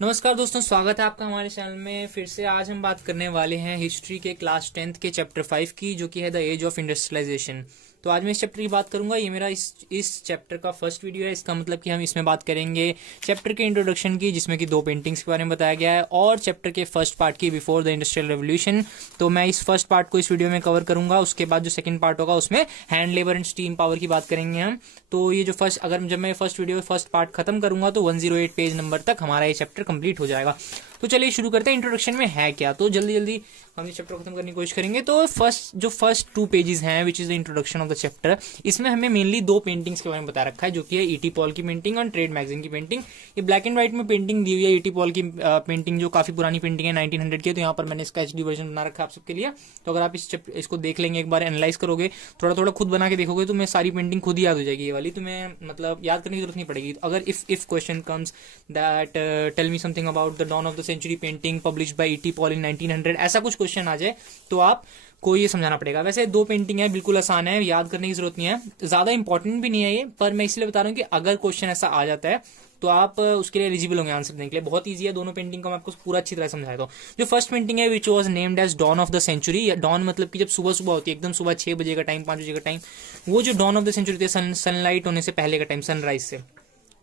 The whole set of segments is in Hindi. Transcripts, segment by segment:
नमस्कार दोस्तों, स्वागत है आपका हमारे चैनल में। फिर से आज हम बात करने वाले हैं हिस्ट्री के क्लास 10th के चैप्टर 5 की, जो कि है द एज ऑफ इंडस्ट्रियलाइजेशन। तो आज मैं इस चैप्टर की बात करूंगा। ये मेरा इस चैप्टर का फर्स्ट वीडियो है। इसका मतलब कि हम इसमें बात करेंगे चैप्टर के इंट्रोडक्शन की, जिसमें कि 2 पेंटिंग्स के बारे में बताया गया है, और चैप्टर के फर्स्ट पार्ट की बिफोर द इंडस्ट्रियल रेवोल्यूशन। तो मैं इस फर्स्ट पार्ट को इस वीडियो में कवर करूंगा। उसके बाद जो सेकंड पार्ट होगा उसमें hand labour and steam power की बात करेंगे हम। तो ये जो जब मैं फर्स्ट वीडियो फर्स्ट पार्ट खत्म करूंगा तो 108 पेज नंबर तक हमारा ये चैप्टर कंप्लीट हो जाएगा। तो चलिए शुरू करते हैं। इंट्रोडक्शन में है क्या, तो जल्दी जल्दी हम इस चैप्टर को खत्म करने की कोशिश करेंगे। तो फर्स्ट 2 पेजेस हैं which is the introduction of the chapter. इसमें हमें मेनली 2 पेंटिंग्स के बारे में बता रखा है, जो कि है ईटी पॉल की पेंटिंग और ट्रेड मैगजीन की पेंटिंग। ये ब्लैक एंड व्हाइट में पेंटिंग दी हुई है। ईटी पॉल की पेंटिंग जो काफी पुरानी पेंटिंग है, 1900 की है। तो यहाँ पर मैंने इसका HD वर्जन बना रखा है आप सबके लिए। तो अगर आप इसको देख लेंगे, एक बार एनालाइज करोगे, थोड़ा थोड़ा खुद बना के देखोगे, तो मैं सारी पेंटिंग खुद ही याद हो जाएगी। ये वाली तुम्हें मतलब याद करने की जरूरत नहीं पड़ेगी। अगर if question comes that tell me something about the dawn of the century painting published by ET Paul in 1900, ऐसा कुछ क्वेश्चन आ जाए तो आप को ये समझाना पड़ेगा। वैसे 2 पेंटिंग है, बिल्कुल आसान है, याद करने की जरूरत नहीं है, ज्यादा इंपॉर्टेंट भी नहीं है ये, पर मैं इसलिए बता रहा हूँ कि अगर क्वेश्चन ऐसा आ जाता है तो आप उसके लिए एलिजिबल होंगे आंसर देने के लिए। बहुत ईजी है दोनों पेंटिंग को, मैं आपको पूरा अच्छी तरह समझाता हूँ। जो फर्स्ट पेंटिंग है which was named as dawn of the century, या डॉन मतलब कि जब सुबह सुबह होती है, एकदम सुबह 6 बजे का टाइम, 5 बजे का टाइम, वो जो डॉन ऑफ द सेंचुरी थे, सनलाइट होने से पहले का टाइम, सनराइज से।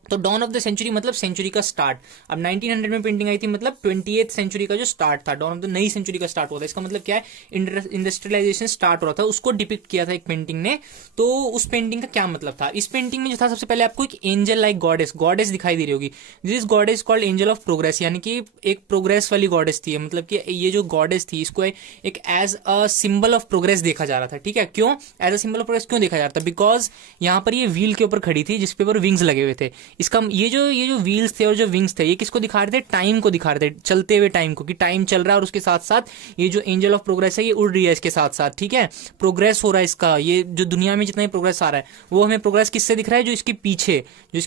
तो डॉन ऑफ द सेंचुरी मतलब सेंचुरी का स्टार्ट। अब 1900 में पेंटिंग आई थी, मतलब 28th सेंचुरी का जो स्टार्ट था, डॉन ऑफ द नई सेंचुरी का स्टार्ट हुआ था। इसका मतलब क्या है, इंडस्ट्रियलाइजेशन स्टार्ट हो रहा था, उसको डिपिक्ट किया था एक पेंटिंग ने। तो उस पेंटिंग का क्या मतलब था, इस पेंटिंग में जो था, सबसे पहले आपको एक एंजल लाइक गॉडेस दिखाई दे रही होगी। This goddess called angel of progress, यानी कि एक प्रोग्रेस वाली गॉडेस थी। मतलब कि ये जो गॉडेस थी, इसको एक as a symbol of progress देखा जा रहा था। ठीक है, क्यों as a symbol of progress क्यों देखा जा रहा था? बिकॉज यहाँ पर ये व्हील के ऊपर खड़ी थी, जिसपे ऊपर विंग्स लगे हुए थे। इसका ये जो व्हील्स थे और जो विंग्स थे, ये किसको दिखा रहे थे? टाइम को दिखा रहे थे, चलते हुए टाइम को, कि टाइम चल रहा है और उसके साथ साथ ये जो एंजल ऑफ प्रोग्रेस है ये उड़ रही है इसके साथ साथ। ठीक है, प्रोग्रेस हो रहा है इसका, ये जो दुनिया में जितना ही प्रोग्रेस आ रहा है, वो हमें प्रोग्रेस किससे दिख रहा है? जो इसके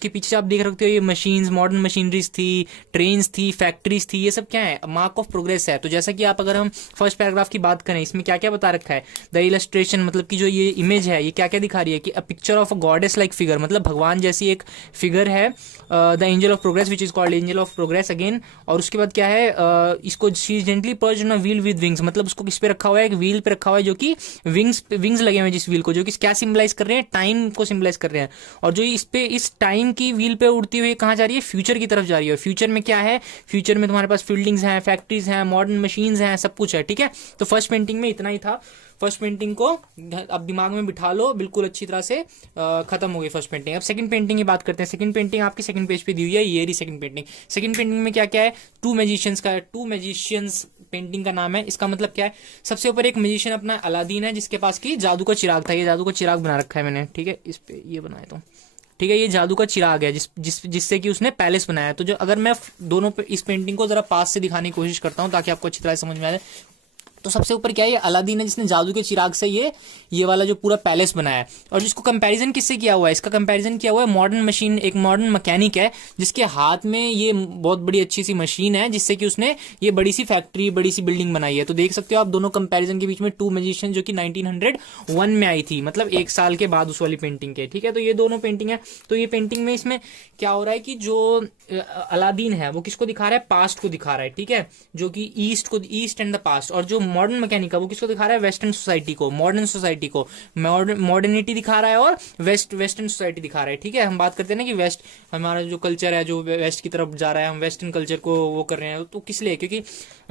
पीछे आप देख रखते हो, ये मशीन्स, मॉडर्न मशीनरीज थी, ट्रेन्स थी, फैक्ट्रीज थी, ये सब क्या है? मार्क ऑफ प्रोग्रेस है। तो जैसा कि अगर हम फर्स्ट पैराग्राफ की बात करें, इसमें क्या क्या बता रखा है? द इलस्ट्रेशन, मतलब कि जो ये इमेज है, ये क्या क्या दिखा रही है? कि a picture of a goddess like figure, मतलब भगवान जैसी एक फिगर है, the angel of progress which is called angel of progress again. और उसके बाद क्या है, इसको she gently perched on a wheel with wings, मतलब उसको किस पे रखा हुआ है? एक व्हील पे रखा हुआ है, जो कि विंग्स लगे हुए हैं जिस व्हील को, जो कि क्या सिंबलाइज कर रहे हैं? टाइम को सिंबलाइज कर रहे हैं। और जो इस टाइम की व्हील पे उड़ती हुई कहाँ जा रही है? फ्यूचर की तरफ जा रही है। फ्यूचर में क्या है? फ्यूचर में तुम्हारे पास बिल्डिंग्स हैं, फैक्ट्रीज हैं, मॉडर्न मशीन्स हैं, सब कुछ है। ठीक है, तो फर्स्ट पेंटिंग में इतना ही था। फर्स्ट पेंटिंग को अब दिमाग में बिठा लो बिल्कुल अच्छी तरह से। खत्म हो गई फर्स्ट पेंटिंग। अब सेकंड पेंटिंग की बात करते हैं। सेकंड पेंटिंग आपकी सेकंड पेज पे दी हुई है, ये रही सेकंड पेंटिंग। सेकंड पेंटिंग में क्या क्या है? 2 मैजिशियंस पेंटिंग का नाम है। इसका मतलब क्या है? सबसे ऊपर एक मैजिशियन अपना अलादीन है, जिसके पास की जादू का चिराग था। ये जादू का चिराग बना रखा है मैंने, ठीक है, इस पे ये बनाया तो ठीक है, ये जादू का चिराग है जिससे कि उसने पैलेस बनाया। तो जो अगर मैं दोनों इस पेंटिंग को जरा पास से दिखाने की कोशिश करता हूं ताकि आपको अच्छी तरह से समझ में आ जाए, तो सबसे ऊपर क्या है? ये अलादीन है, जिसने जादू के चिराग से ये वाला जो पूरा पैलेस बनाया है। और जिसको कंपैरिजन किससे किया हुआ है? इसका कंपैरिजन किया हुआ है मॉडर्न मशीन, एक मॉडर्न मैकेनिक है, जिसके हाथ में ये बहुत बड़ी अच्छी सी मशीन है, जिससे कि उसने ये बड़ी सी फैक्ट्री, बड़ी सी बिल्डिंग बनाई है। तो देख सकते हो आप दोनों कंपैरिजन के बीच में 2 मैजिशियन, जो कि 1901 में आई थी, मतलब 1 साल के बाद उस वाली पेंटिंग के। ठीक है, तो ये दोनों पेंटिंग है। तो ये पेंटिंग में इसमें क्या हो रहा है कि जो अलादीन है वो किसको दिखा रहा है? पास्ट को दिखा रहा है। ठीक है, जो कि ईस्ट एंड द पास्ट। और जो मॉडर्न मैकेनिक है वो किसको दिखा रहा है? वेस्टर्न सोसाइटी को, मॉडर्न सोसाइटी को, मॉडर्निटी दिखा रहा है और वेस्टर्न सोसाइटी दिखा रहा है। ठीक है, हम बात करते हैं ना कि वेस्ट हमारा जो कल्चर है, जो वेस्ट की तरफ जा रहा है, हम वेस्टर्न कल्चर को वो कर रहे हैं। तो किस लिए? क्योंकि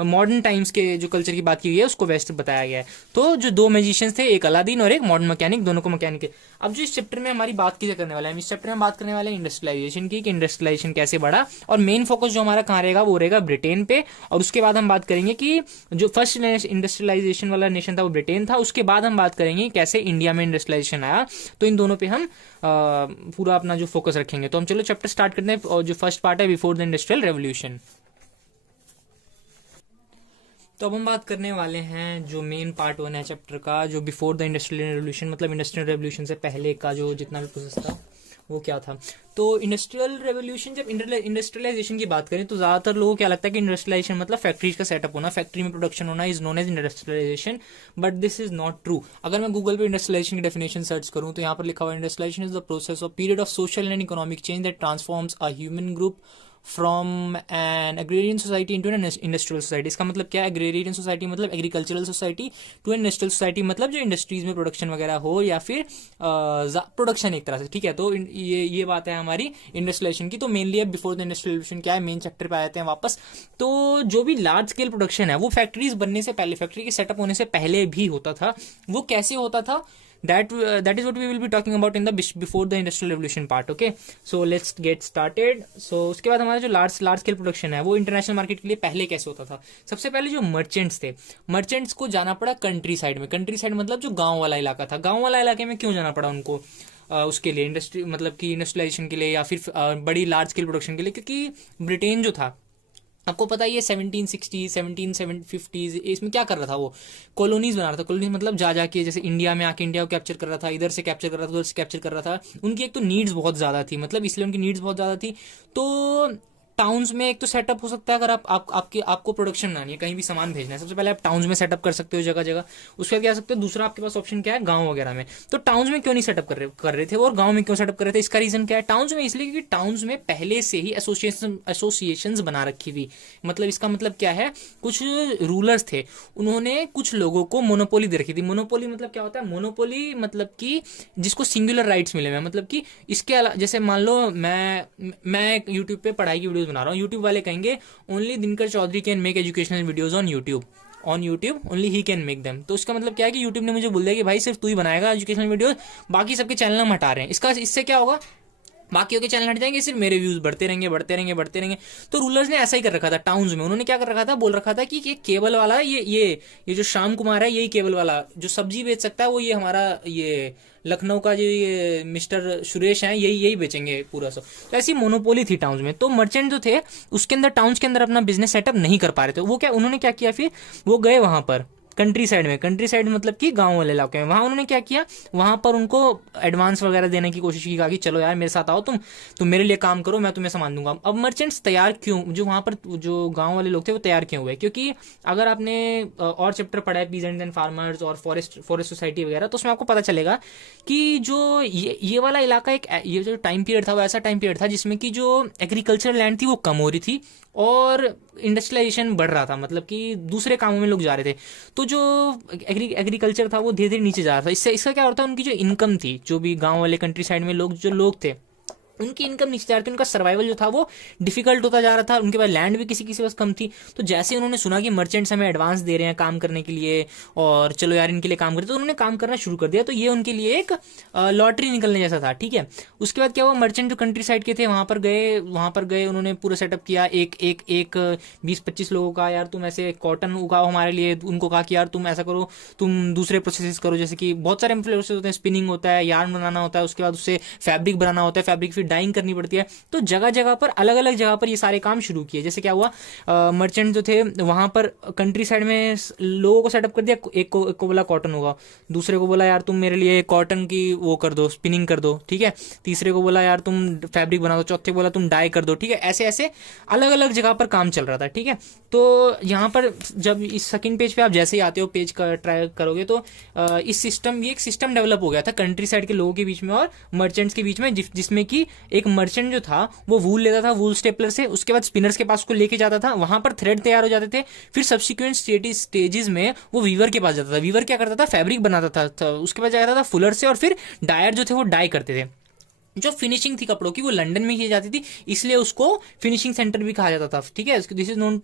मॉडर्न टाइम्स के जो कल्चर की बात की गई है उसको वेस्ट बताया गया है। तो जो 2 मैजिशियंस थे, एक अलादीन और एक मॉडर्न मैकेनिक, दोनों को मैकेनिक है। अब जो इस चैप्टर में हमारी बात की करने वाला है, इस चैप्टर में बात करने वाले हैं इंडस्ट्रियलाइजेशन की, कि इंडस्ट्रियलाइजेशन कैसे बढ़ा। और मेन फोकस जो हमारा कहाँ रहेगा? वो रहेगा ब्रिटेन पे। और उसके बाद हम बात करेंगे कि जो फर्स्ट इंडस्ट्रियलाइजेशन वाला नेशन था वो ब्रिटेन था। उसके बाद हम बात करेंगे कैसे इंडिया में इंडस्ट्रियलाइजेशन आया। तो इन दोनों पे हम पूरा अपना जो फोकस रखेंगे। तो हम चलो चैप्टर स्टार्ट करते हैं। और जो फर्स्ट पार्ट है बिफोर द इंडस्ट्रियल रेवोल्यूशन। तो अब हम बात करने वाले हैं जो मेन पार्ट 1 है चैप्टर का, जो बिफोर द इंडस्ट्रियल रेवोल्यूशन, मतलब इंडस्ट्रियल रेवोल्यूशन से पहले का जो जितना भी प्रोसेस था वो क्या था। तो इंडस्ट्रियल रेवोल्यूशन, जब इंडस्ट्रियलाइजेशन की बात करें तो ज्यादातर लोगों को क्या लगता है कि इंडस्ट्रियलाइजेशन मतलब फैक्ट्रीज का सेटअप होना, फैक्ट्री में प्रोडक्शन होना is known as industrialisation. But this is not true. अगर मैं गूगल पे इंडस्ट्रियलाइजेशन की डेफिनेशन सर्च करूं तो यहाँ पर लिखा हुआ है, industrialisation is the process of period of social and economic change that transforms a human group from an agrarian society into an industrial society. इसका मतलब क्या है? एग्रेरियन सोसाइटी मतलब agricultural society, to an industrial society मतलब जो इंडस्ट्रीज में प्रोडक्शन वगैरह हो या फिर प्रोडक्शन एक तरह से, ठीक है। तो ये बात है हमारी इंडस्ट्रियलाइजेशन की। तो मेनली अब बिफोर द इंडस्ट्रियलाइजेशन क्या है, मेन चैप्टर पे आ जाते हैं वापस। तो जो भी लार्ज स्केल प्रोडक्शन है वो फैक्ट्रीज बनने से पहले, फैक्ट्री के सेटअप होने से पहले भी होता था। वो कैसे होता था, that is what we will be talking about in the before the industrial revolution part. Okay, so let's get started. So उसके बाद हमारा जो लार्ज स्केल प्रोडक्शन है वो इंटरनेशनल मार्केट के लिए पहले कैसे होता था। सबसे पहले जो मर्चेंट्स थे, मर्चेंट्स को जाना पड़ा कंट्री साइड में। कंट्री साइड मतलब जो गांव वाला इलाका था। गांव वाला इलाके में क्यों जाना पड़ा उनको? उसके लिए इंडस्ट्री मतलब कि इंडस्ट्रियलाइजेशन के लिए या फिर बड़ी लार्ज स्केल प्रोडक्शन के लिए, क्योंकि ब्रिटेन जो था, आपको पता ही है 1760 1750 इसमें क्या कर रहा था, वो कॉलोनीज बना रहा था। कॉलोनीज मतलब जा जाके जैसे इंडिया में आके इंडिया को कैप्चर कर रहा था, इधर से कैप्चर कर रहा था, उधर से कैप्चर कर रहा था। उनकी एक तो नीड्स बहुत ज्यादा थी, मतलब इसलिए उनकी नीड्स बहुत ज्यादा थी। तो टाउन्स में एक तो सेटअप हो सकता है, अगर आपको प्रोडक्शन बनानी है, कहीं भी सामान भेजना है, सबसे पहले आप टाउन्स में सेटअप कर सकते हो जगह जगह। उसके बाद क्या सकते हो, दूसरा आपके पास ऑप्शन क्या है, गांव वगैरह में। तो टाउन्स में क्यों नहीं सेटअप कर रहे थे और गांव में क्यों सेटअप कर रहे थे? इसका रीजन क्या है? टाउन्स में इसलिए क्योंकि टाउन्स में पहले से ही एसोसिएशंस बना रखी थी। मतलब इसका मतलब क्या है, कुछ रूलर्स थे, उन्होंने कुछ लोगों को मोनोपोली दे रखी थी। मोनोपोली मतलब क्या होता है? मोनोपोली मतलब कि जिसको सिंगुलर राइट्स मिले हुए, मतलब कि इसके अलावा जैसे मान लो मैं यूट्यूब पे पढ़ाई की वीडियोस बना रहा हूँ, यूट्यूब वाले कहेंगे only Dinkar Chaudhary can make educational videos on YouTube only ही कैन मेक देम। तो इसका मतलब क्या है कि यूट्यूब ने मुझे बोल दिया कि भाई सिर्फ तू ही बनाएगा एजुकेशनल वीडियोस, बाकी सबके चैनल हम हटा रहे हैं। इससे क्या होगा, बाकियों के चैनल हट जाएंगे, सिर्फ मेरे व्यूज बढ़ते रहेंगे। तो रूलर्स ने ऐसा ही कर रखा था टाउन्स में। उन्होंने क्या कर रखा था, बोल रखा था कि ये केबल वाला, ये जो श्याम कुमार है, यही केबल वाला जो सब्जी बेच सकता है, वो ये हमारा ये लखनऊ का जो ये मिस्टर सुरेश है, यही बेचेंगे पूरा सब। तो ऐसी मोनोपोली थी टाउन्स में। तो मर्चेंट जो थे उसके अंदर, टाउन्स के अंदर अपना बिजनेस सेटअप नहीं कर पा रहे थे। वो क्या, उन्होंने क्या किया, फिर वो गए वहां पर कंट्री साइड में। कंट्री साइड मतलब कि गांव वाले इलाके में। वहां उन्होंने क्या किया, वहां पर उनको एडवांस वगैरह देने की कोशिश की, कहा कि चलो यार मेरे साथ आओ, तुम मेरे लिए काम करो, मैं तुम्हें सामान दूंगा। अब मर्चेंट्स तैयार क्यों, जो वहां पर जो गांव वाले लोग थे वो तैयार क्यों हुए? क्योंकि अगर आपने और चैप्टर पढ़ा है पीजेंट्स एंड फार्मर्स और फॉरेस्ट सोसाइटी वगैरह, तो उसमें आपको पता चलेगा कि जो ये वाला इलाका, एक ये जो टाइम पीरियड था वो ऐसा टाइम पीरियड था जिसमें कि जो एग्रीकल्चरल लैंड थी वो कम हो रही थी और इंडस्ट्रियलाइजेशन बढ़ रहा था, मतलब कि दूसरे कामों में लोग जा रहे थे। तो जो एग्रीकल्चर था वो धीरे धीरे नीचे जा रहा था। इसका क्या होता है, उनकी जो इनकम थी, जो भी गांव वाले कंट्री साइड में लोग थे, उनकी इनकम नीचे जा रही थी, उनका सर्वाइवल जो था वो डिफिकल्ट होता जा रहा था। उनके पास लैंड भी किसी के पास कम थी। तो जैसे उन्होंने सुना कि मर्चेंट्स हमें एडवांस दे रहे हैं काम करने के लिए और चलो यार इनके लिए काम करते, तो उन्होंने काम करना शुरू कर दिया। तो ये उनके लिए एक लॉटरी निकलने जैसा था, ठीक है। उसके बाद क्या हुआ, मर्चेंट जो कंट्री साइड के थे वहां पर गए, उन्होंने पूरा सेटअप किया। एक 20-25 लोगों का, यार तुम ऐसे कॉटन उगाओ हमारे लिए। उनको कहा कि यार तुम ऐसा करो, तुम दूसरे प्रोसेस करो, जैसे कि बहुत सारे प्रोसेस होते हैं, स्पिनिंग होता है, यार्न बनाना होता है, उसके बाद उससे फैब्रिक बनाना होता है, फैब्रिक फिर डाइंग करनी पड़ती है। तो जगह जगह पर, अलग अलग जगह पर ये सारे काम शुरू किए। जैसे क्या हुआ, मर्चेंट जो थे वहां पर कंट्री साइड में लोगों को सेटअप कर दिया। एक को बोला कॉटन होगा, दूसरे को बोला यार तुम मेरे लिए कॉटन की वो कर दो, स्पिनिंग कर दो, ठीक है। तीसरे को बोला यार तुम फैब्रिक बना दो, चौथे को बोला तुम डाई कर दो, ठीक है। ऐसे ऐसे अलग अलग जगह पर काम चल रहा था, ठीक है। तो यहाँ पर जब इस सेकंड पेज पे आप जैसे ही आते हो, पेज का ट्राई करोगे, तो ये एक सिस्टम डेवलप हो गया था कंट्री साइड के लोगों के बीच में और मर्चेंट्स के बीच में, जिसमें कि एक मर्चेंट जो था वो वूल लेता था वूल स्टेपलर से, उसके बाद स्पिनर्स के पास उसको लेके जाता था, वहां पर थ्रेड तैयार हो जाते थे। फिर सब्सिक्वेंट स्टेजेस में वो वीवर के पास जाता था। वीवर क्या करता था, फैब्रिक बनाता था, उसके बाद जाता था फुलर से, और फिर डायर जो थे वो डाई करते थे। जो फिनिशिंग थी कपड़ों की वो लंदन में की जाती थी, इसलिए उसको फिनिशिंग सेंटर भी कहा जाता था, ठीक है। This is known,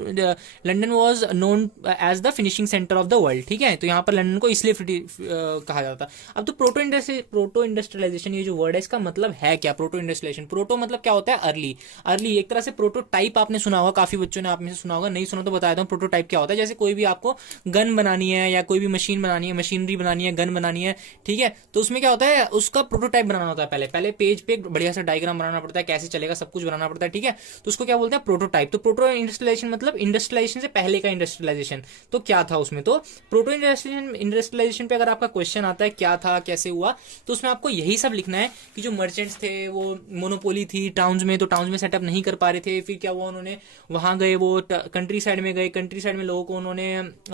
London was known as the finishing centre of the world, ठीक है। तो यहाँ पर लंदन को इसलिए कहा जाता था। अब तो प्रोटो इंडस्ट्रियलाइजेशन, ये जो वर्ड है इसका मतलब है क्या? प्रोटो इंडस्ट्रियलाइजेशन, प्रोटो मतलब क्या होता है, अर्ली। एक तरह से प्रोटोटाइप आपने सुना होगा, काफी बच्चों ने आप में से सुना होगा, नहीं सुना तो बता देता हूँ प्रोटोटाइप क्या होता है। जैसे कोई भी आपको गन बनानी है या कोई भी मशीन बनानी है, मशीनरी बनानी है, गन बनानी है, ठीक है। तो उसमें क्या होता है, उसका प्रोटोटाइप बनाना होता है। पहले पेज पे एक बढ़िया सा डायग्राम बनाना पड़ता है, कैसे चलेगा सब कुछ बनाना पड़ता है, ठीक है। तो उसको क्या बोलते हैं, प्रोटोटाइप। तो प्रोटो इंडस्ट्रियलाइजेशन मतलब इंडस्ट्रियलाइजेशन से पहले का इंडस्ट्रियलाइजेशन। तो क्या था उसमें, तो प्रोटो इंडस्ट्रियलाइजेशन पे अगर आपका क्वेश्चन आता है क्या था, कैसे हुआ, तो उसमें आपको यही सब लिखना है कि जो मर्चेंट्स थे वो मोनोपोली थी टाउन्स में, तो टाउन्स में सेटअप नहीं कर पा रहे थे। फिर क्या हुआ, उन्होंने वहां गए, वो कंट्री साइड में गए, कंट्री साइड में लोगों को उन्होंने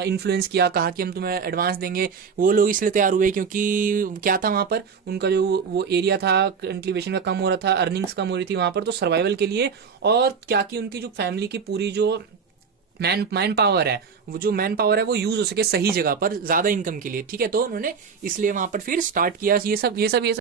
इन्फ्लुएंस किया, कहा कि हम तुम्हें एडवांस देंगे। वो लोग इसलिए तैयार हुए क्योंकि क्या था वहां पर, उनका जो वो एरिया था कंट्री पॉपुलेशन का कम हो रहा था, अर्निंग्स कम हो रही थी वहां पर, तो सर्वाइवल के लिए और क्या कि उनकी जो फैमिली की पूरी जो मैन पावर है, वो जो मैन पावर है वो यूज हो सके सही जगह पर ज्यादा इनकम के लिए, ठीक है। तो उन्होंने इसलिए वहां पर फिर स्टार्ट किया ये सब